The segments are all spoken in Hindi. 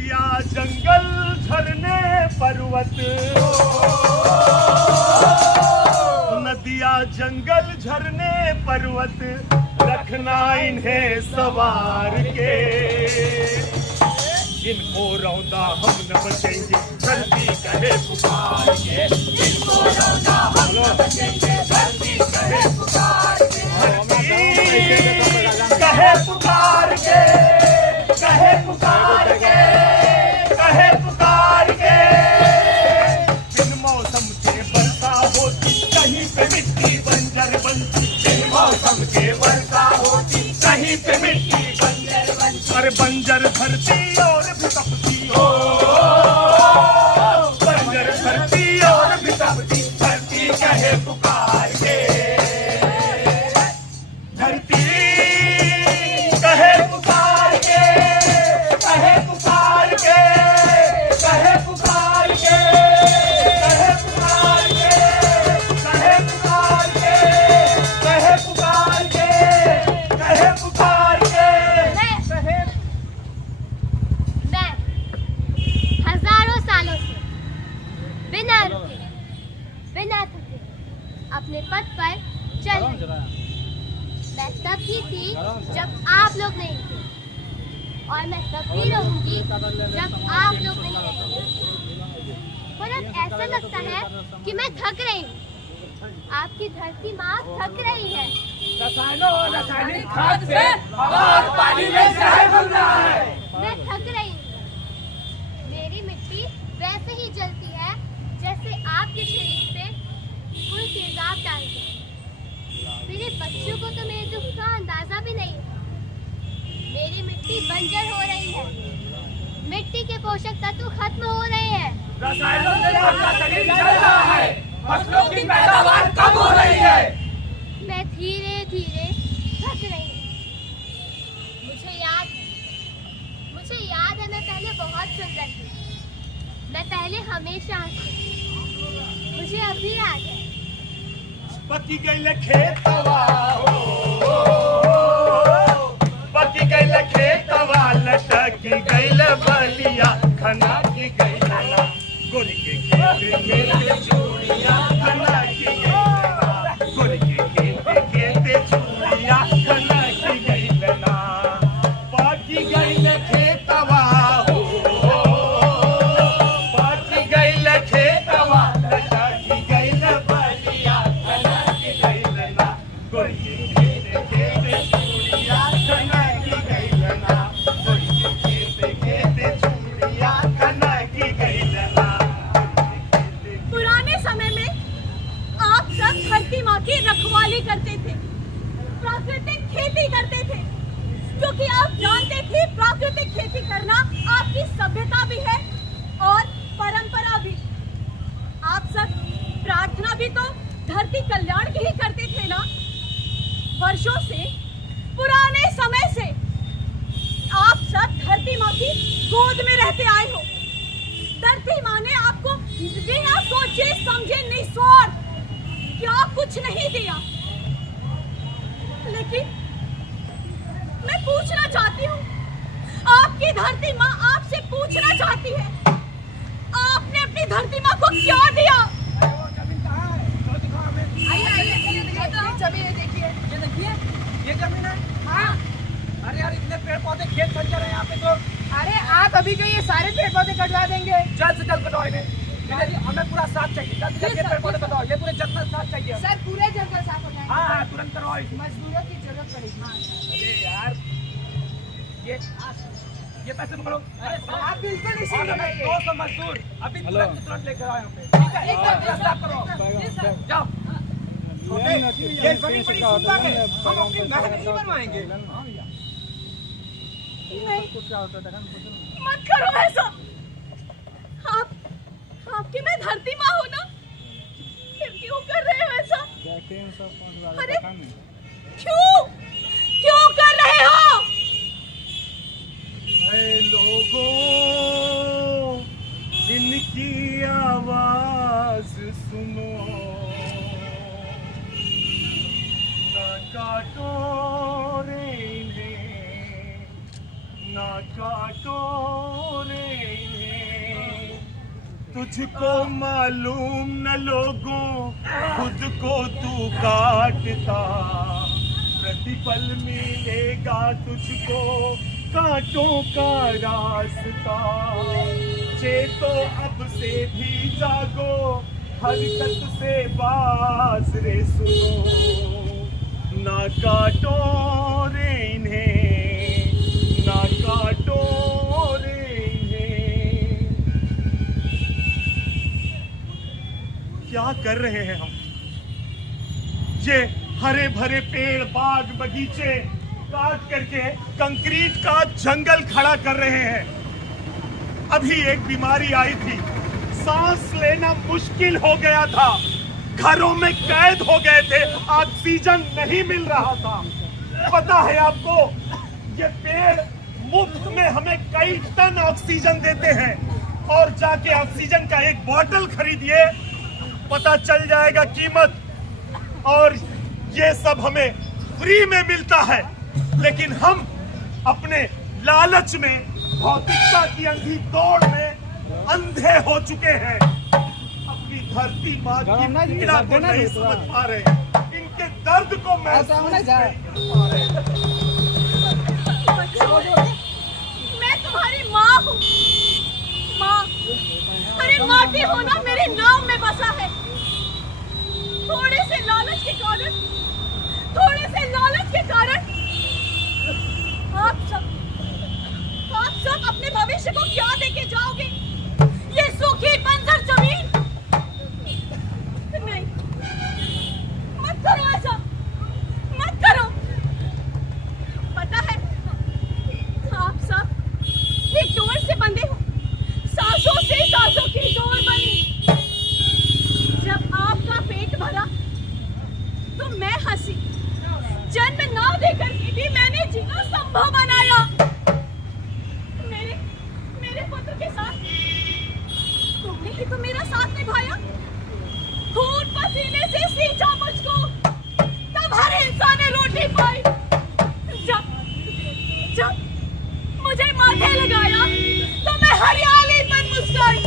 नदियाँ जंगल झरने पर्वत, नदियाँ जंगल झरने पर्वत, रखना इन्हें सवार के। इनको रौंदा हम न बचेंगे, धरती कहे पुकार के। इनको रौंदा हम न बचेंगे, धरती कहे पुकार के। कहे पुकार के, कहे पुकार के, कहे पुकार के। बिन मौसम के वर्षा होती, कहीं पे मिट्टी बंजर बनती। बिन मौसम के वर्षा होती, कहीं पे मिट्टी बंजर बनती। अरे बंजर धरती और भी तपती हो, बंजर धरती और भी तपती। धरती कहे पुकार के, धरती कहे पुकार के, कहे पुकार के, कहे पुकार के, कहे पुकार के, कहे पुकार के, कहे पुकार के, कहे पुकार के। मैं हजारों सालों से बिना रुके, बिना थके अपने पथ पर चल रही। मैं तब ही थी जब आप लोग नहीं थे, और मैं तब भी रहूंगी जब आप लोग नहीं रहेंगे। पर अब ऐसा लगता है कि मैं थक रही हूँ। आपकी धरती माँ थक रही है। रसायनों और रासायनिक खाद से हवा और पानी में जहर बन रहा है। मैं थक रही हूँ। मेरी मिट्टी वैसे ही जलती है जैसे आपके शरीर पे कोई तेजाब डालते हैं। मेरे बच्चों को तो मेरे दुख का अंदाजा भी नहीं है। मेरी मिट्टी बंजर हो रही है, मिट्टी के पोषक तत्व खत्म हो रहे हैं। रसायनों से आपका शरीर जल रहा है, फसलों की पैदावार कम हो रही है। मैं धीरे धीरे थक रही हूँ। मुझे याद है मैं पहले बहुत सुंदर थी। मैं पहले हमेशा हंसती। मुझे अभी याद है। पकी गई खेतवा हो, पकी गई खेतवा, लटकी गई बलिया, खना की गई ना गोरी के खेत में चूड़िया, खना की गई गोरी के खेत चूड़िया, खना की गई ना। पकी गई खेतवा हो, पकी गई खेतवा, लटकी गई बलिया, खना की गई ना गोरी के खेत चूड़िया, खना की गई ना गोरी के खेत चूड़िया, खना की गई ना। पुराने समय में आप सब धरती माँ की रखवाली करते थे, प्राकृतिक खेती करते थे, क्योंकि आप जानते थे प्राकृतिक खेती करना आपकी सभ्यता भी है और परंपरा भी। आप सब प्रार्थना भी तो धरती कल्याण की ही करते थे ना। वर्षों से, पुराने समय से आप सब धरती माँ की गोद में रहते आए हो। धरती माँ ने आपको बिना सोचे समझे निस्वार्थ क्या कुछ नहीं दिया। लेकिन मैं पूछना चाहती हूँ, आपकी धरती माँ आपसे पूछना चाहती है, आपने अपनी धरती माँ को क्या दिया? ये जमीन है। हाँ। अरे यार इतने पेड़ पौधे खेत खंजर है यहाँ पे तो। अरे आप अभी के ये सारे पेड़ पौधे कटवा देंगे? जल्द से जल्द कटवाओ इन्हें। हमें पूरा साथ चाहिए। जल्द से जल्द ये पेड़ पौधे कटवाओ। ये पूरे जंगल साथ चाहिए। सर पूरे जंगल साफ हो जाएंगे। हाँ तुरंत करवाओ। मजदूरों की जरूरत पड़ेगी। अरे यार ये पैसे पकड़ो। आप बिल्कुल इसी 200 मजदूर अभी तुरंत लेकर आओ यहाँ पे। ठीक है एकदम साफ करो। जाओ। ये जमीन बड़ी सुंदर है, हम अपनी महल नहीं बनवाएंगे। मत करो ऐसा। आपकी मैं धरती माँ हूँ ना, फिर क्यों कर रहे हो ऐसा? अरे क्यों कर रहे हो? लोगों, इनकी आवाज सुनो, ना काटो रे इन्हें, ना काटो रे तुझको मालूम न लोगों खुद को तू काटता, प्रतिपल मिलेगा तुझको कांटों का रास्ता। चेतो अब से भी जागो, हरकत से बाज रे सुनो, ना काटो रे इन्हें, ना काटो रे इन्हें। क्या कर रहे हैं हम? ये हरे भरे पेड़ बाग बगीचे काट करके कंक्रीट का जंगल खड़ा कर रहे हैं। अभी एक बीमारी आई थी, सांस लेना मुश्किल हो गया था, घरों में कैद हो गए थे, ऑक्सीजन नहीं मिल रहा था। पता है आपको, ये पेड़ मुफ्त में हमें कई टन ऑक्सीजन देते हैं, और जाके ऑक्सीजन का एक बोतल खरीदिए, पता चल जाएगा कीमत। और ये सब हमें फ्री में मिलता है, लेकिन हम अपने लालच में, भौतिकता की अंधी दौड़ में अंधे हो चुके हैं। अपनी धरती माँ की पीड़ा को नहीं समझ पा रहे, इनके दर्द को महसूस नहीं कर पा रहे। मैं तुम्हारी माँ हूँ, माँ। अरे माटी होना मेरे नाम में बसा है। थोड़े से लालच के कारण, थोड़े से लालच के कारण आप सब अपने भविष्य को क्या देके जाओगे? ये सूखी बंजर जमीन? नहीं, मत करो ऐसा, मत करो। पता है, आप सब एक डोर से बंधे हो, सांसों से सांसों की डोर बनी। जब आपका पेट भरा तो मैं हंसी, जन्म ना देकर के भी मैंने जीना संभव बनाया। मेरे पुत्र के साथ तुमने ही तो मेरा साथ निभाया, खून पसीने से सींचा मुझको, तब हर इंसान ने रोटी पाई। जब मुझे माथे लगाया तो मैं हरियाली पर मुस्कुराई।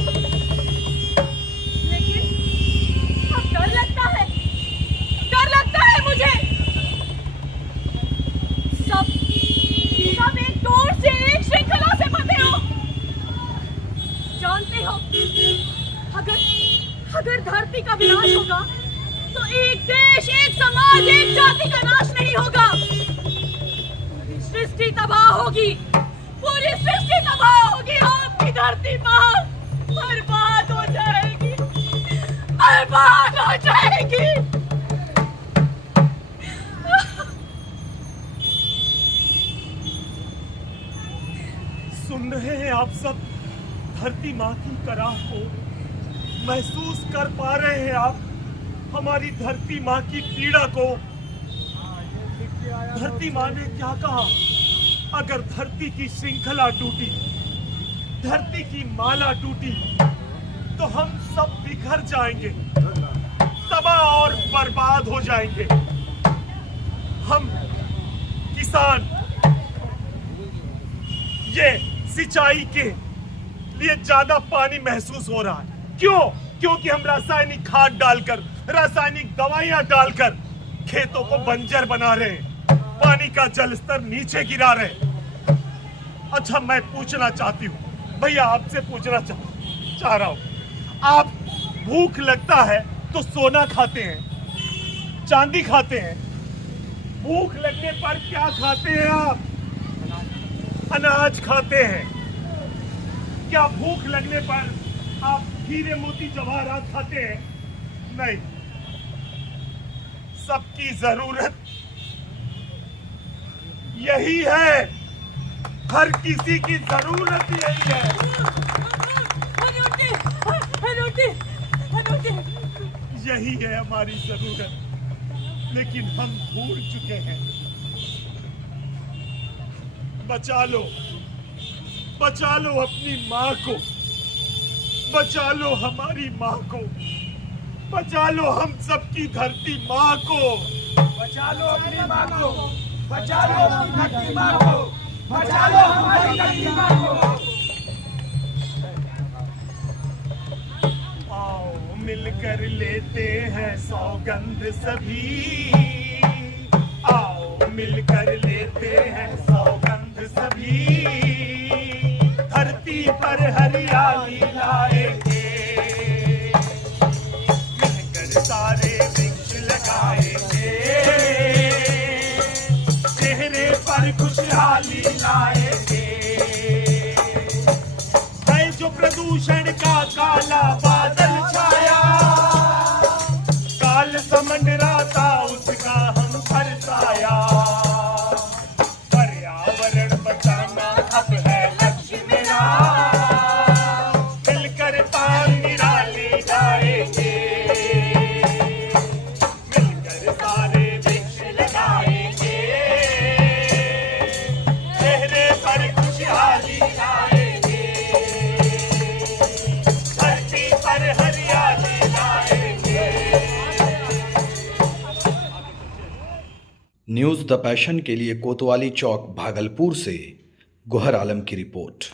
लेकिन अब डर लगता है मुझे। सब एक डोर से, एक श्रृंखला से बंधे हो। जानते हो, अगर धरती का विनाश होगा तो एक देश, एक समाज, एक जाति का नाश नहीं होगा। सृष्टि तबाह होगी, पूरी सृष्टि तबाह होगी। आपकी धरती माँ बर्बाद हो जाएगी, बर्बाद हो जाएगी। सुन रहे हैं आप सब धरती माँ की कराह को? महसूस कर पा रहे हैं आप हमारी धरती माँ की पीड़ा को? धरती माँ ने क्या कहा? अगर धरती की श्रृंखला टूटी, धरती की माला टूटी, तो हम सब बिखर जाएंगे, तबाह और बर्बाद हो जाएंगे। हम किसान ये सिंचाई के लिए ज्यादा पानी महसूस हो रहा है। क्यों? क्योंकि हम रासायनिक खाद डालकर, रासायनिक दवाइयां डालकर खेतों को बंजर बना रहे हैं, पानी का जल स्तर नीचे गिरा रहे हैं। अच्छा, मैं पूछना चाहती हूँ भैया, आपसे पूछना चाह रहा हूँ, आप भूख लगता है तो सोना खाते हैं, चांदी खाते हैं, भूख लगने पर क्या खाते हैं आप? अनाज खाते हैं। क्या भूख लगने पर आप हीरे मोती जवाहरात खाते हैं? नहीं। सबकी जरूरत यही है, हर किसी की जरूरत यही है। यही है हमारी जरूरत, लेकिन हम भूल चुके हैं। बचा लो, बचा लो अपनी माँ को, बचा लो हमारी माँ को, बचा लो हम सबकी धरती माँ को, बचा लो अपनी माँ को, बचा लो अपनी धरती माँ को, बचा लो हमारी धरती माँ को। मिलकर लेते हैं सौगंध सभी, आओ मिलकर लेते हैं सौगंध सभी, धरती पर हरियाली लाएंगे, मिलकर सारे वृक्ष लगाएंगे, चेहरे पर खुशहाली लाएंगे। है जो प्रदूषण का काला बादल छाया, काल समंडराता उसका हम बरसाया, पर्यावरण बचाना अब है लक्ष्य मेरा, मिलकर पान निराली गाएंगे, मिलकर सारे वृक्ष लगाएंगे, चेहरे पर खुशहाली लाएंगे, धरती पर हरियाली लाएंगे। न्यूज़ द पैशन के लिए कोतवाली चौक भागलपुर से गोहर आलम की रिपोर्ट।